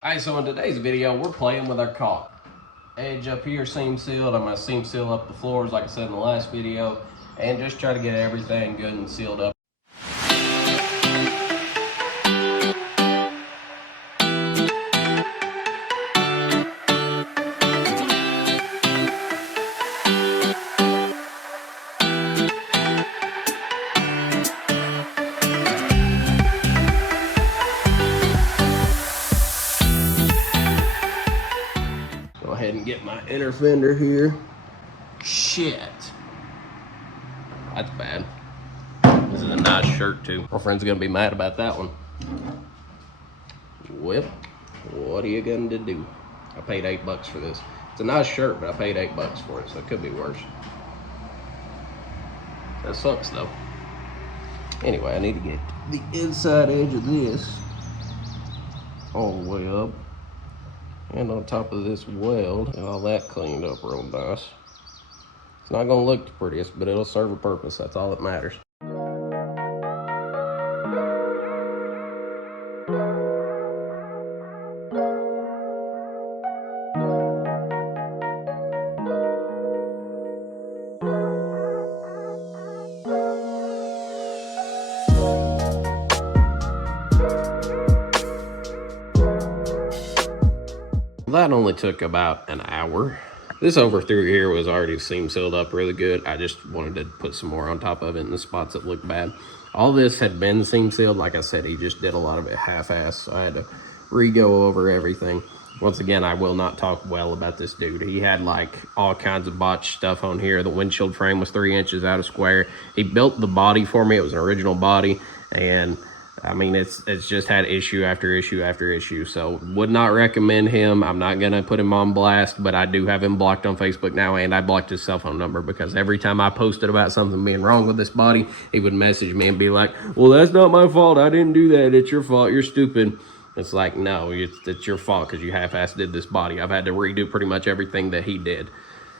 Alright, so in today's video, we're playing with our caulk. Edge up here, seam sealed. I'm going to seam seal up the floors like I said in the last video, and just try to get everything good and sealed up. Go ahead and get my inner fender here. Shit. That's bad. This is a nice shirt too. My friend's gonna be mad about that one. Well, what are you going to do? I paid $8 for this. It's a nice shirt, but I paid $8 for it, so it could be worse. That sucks though. Anyway, I need to get the inside edge of this all the way up. And on top of this weld, and all that cleaned up real nice. It's not gonna look the prettiest, but it'll serve a purpose. That's all that matters. That only took about an hour. This over through here was already seam sealed up really good. I just wanted to put some more on top of it in the spots that looked bad. All this had been seam sealed. Like I said, he just did a lot of it half-assed, so I had to re-go over everything. Once again, I will not talk well about this dude. He had like all kinds of botched stuff on here. The windshield frame was 3 inches out of square. He built the body for me. It was an original body, and I mean, it's just had issue after issue after issue. So would not recommend him. I'm not going to put him on blast, but I do have him blocked on Facebook now, and I blocked his cell phone number because every time I posted about something being wrong with this body, he would message me and be like, well, that's not my fault. I didn't do that. It's your fault. You're stupid. It's like, no, it's your fault because you half-assed did this body. I've had to redo pretty much everything that he did.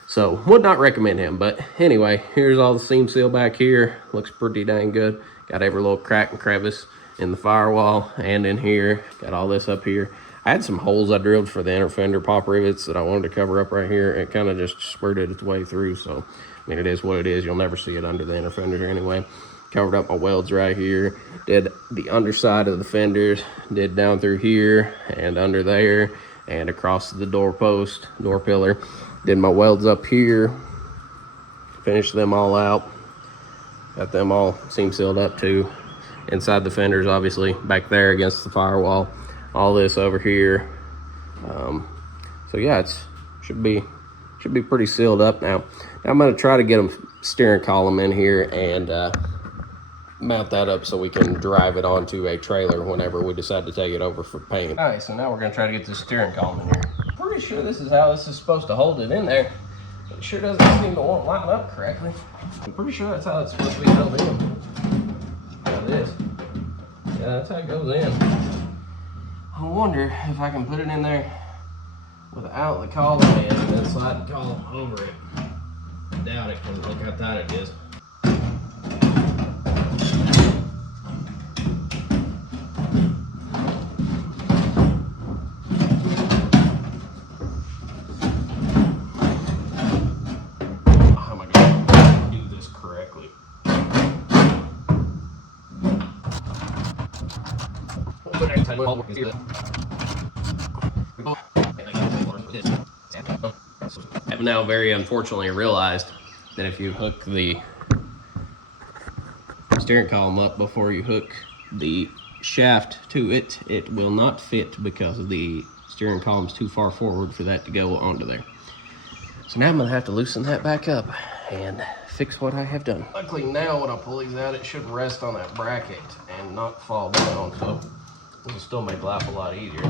So would not recommend him. But anyway, here's all the seam seal back here. Looks pretty dang good. Got every little crack and crevice in the firewall and in here. Got all this up here. I had some holes I drilled for the inner fender pop rivets that I wanted to cover up right here. It kind of just spurted its way through. So, I mean, it is what it is. You'll never see it under the inner fender here anyway. Covered up my welds right here. Did the underside of the fenders. Did down through here and under there and across the doorpost, door pillar. Did my welds up here. Finished them all out. Got them all seam sealed up too. Inside the fenders, obviously, back there against the firewall. All this over here. So yeah, it should be pretty sealed up now. I'm gonna try to get a steering column in here and mount that up so we can drive it onto a trailer whenever we decide to take it over for paint. All right, so now we're gonna try to get the steering column in here. Pretty sure this is how this is supposed to hold it in there. It sure doesn't seem to want to line up correctly. I'm pretty sure that's how it's supposed to be held in. This. Yeah, that's how it goes in. I wonder if I can put it in there without the column in and then slide the column over it. I doubt it because look how tight it is. How am I going to do this correctly? I've now very unfortunately realized that if you hook the steering column up before you hook the shaft to it, it will not fit because the steering column's too far forward for that to go onto there. So now I'm gonna have to loosen that back up and fix what I have done. Luckily now when I pull these out, it should rest on that bracket and not fall down, so this will still make life a lot easier.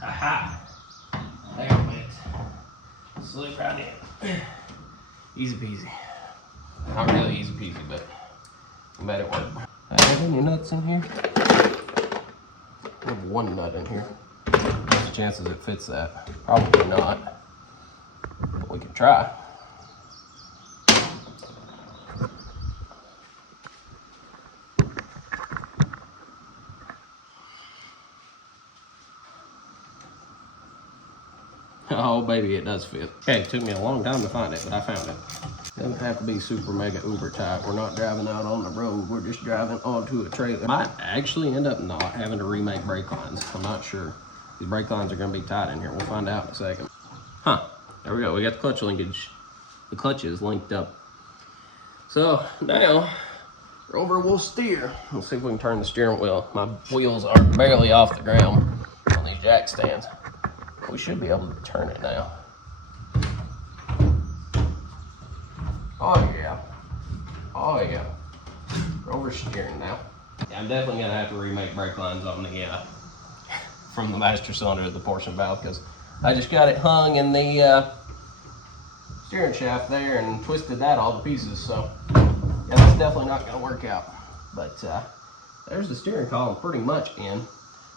Aha! There it went. Slip right in. Easy peasy. Not really easy peasy, but I bet it worked. I have any nuts in here? I have one nut in here. Let's chances it fits that? Probably not, but we can try. Oh baby, it does fit. Okay, it took me a long time to find it, but I found it. Doesn't have to be super mega uber tight. We're not driving out on the road. We're just driving onto a trailer. Might actually end up not having to remake brake lines. I'm not sure. These brake lines are gonna be tight in here. We'll find out in a second. Huh, there we go. We got the clutch linkage. The clutch is linked up. So now, Rover will steer. Let's see if we can turn the steering wheel. My wheels are barely off the ground on these jack stands. We should be able to turn it now. Oh yeah. Oh yeah. Rover steering now. Yeah, I'm definitely gonna have to remake brake lines on the from the master cylinder of the portion valve, because I just got it hung in the steering shaft there and twisted that all to pieces. So yeah, that's definitely not gonna work out. But there's the steering column pretty much in.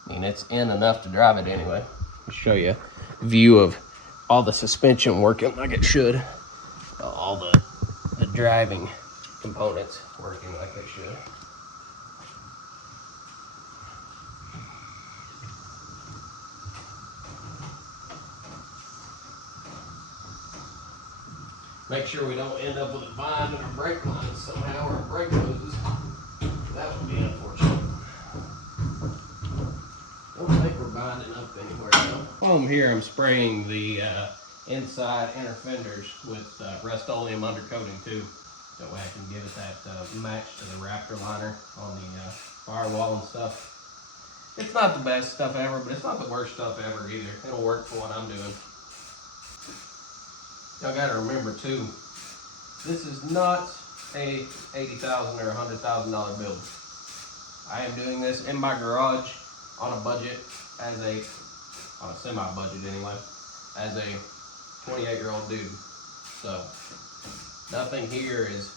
I mean, it's in enough to drive it anyway. I'll show you a view of all the suspension working like it should. All the driving components working like they should. Make sure we don't end up with a bind in our brake lines somehow, or a brake hoses. That would be unfortunate. Don't think we're binding up anywhere though. While I'm here, I'm spraying the inside inner fenders with Rust-Oleum undercoating too. That way I can give it that match to the Raptor liner on the firewall and stuff. It's not the best stuff ever, but it's not the worst stuff ever either. It'll work for what I'm doing. Y'all gotta remember too, this is not a $80,000 or $100,000 build. I am doing this in my garage on a budget, on a semi-budget anyway, as a 28-year-old dude. So nothing here is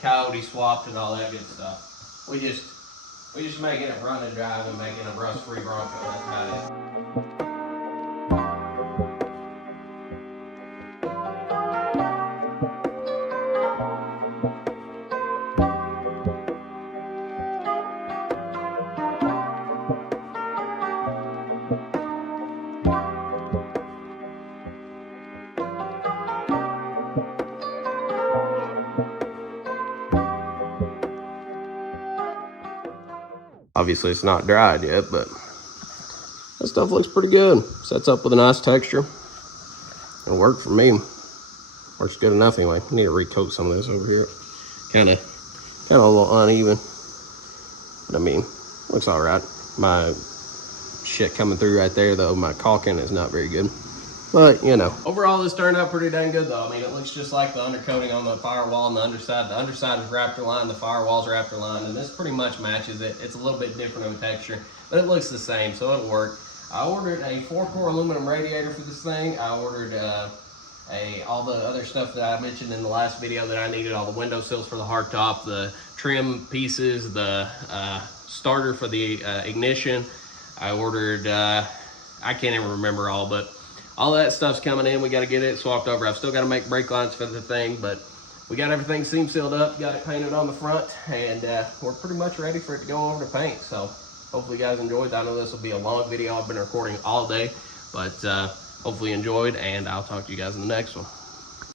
coyote swapped and all that good stuff. We just making it run and drive and making a rust-free Bronco. That's about it. Obviously it's not dried yet, but that stuff looks pretty good. Sets up with a nice texture. It'll work for me. Works good enough anyway. I need to recoat some of this over here. Kind of a little uneven. But I mean, looks all right. My shit coming through right there though, my caulking is not very good. But, you know, overall this turned out pretty dang good though. I mean, it looks just like the undercoating on the firewall and the underside. The underside is Raptor line, the firewall's Raptor line, and this pretty much matches it. It's a little bit different of a texture, but it looks the same, so it'll work. I ordered a 4-core aluminum radiator for this thing. I ordered all the other stuff that I mentioned in the last video that I needed, all the window sills for the hardtop, the trim pieces, the starter for the ignition. I ordered, I can't even remember all, but all that stuff's coming in. We got to get it swapped over. I've still got to make brake lines for the thing, but we got everything seam sealed up, got it painted on the front, and we're pretty much ready for it to go over to paint. So hopefully you guys enjoyed. I know this will be a long video. I've been recording all day, but hopefully you enjoyed, and I'll talk to you guys in the next one.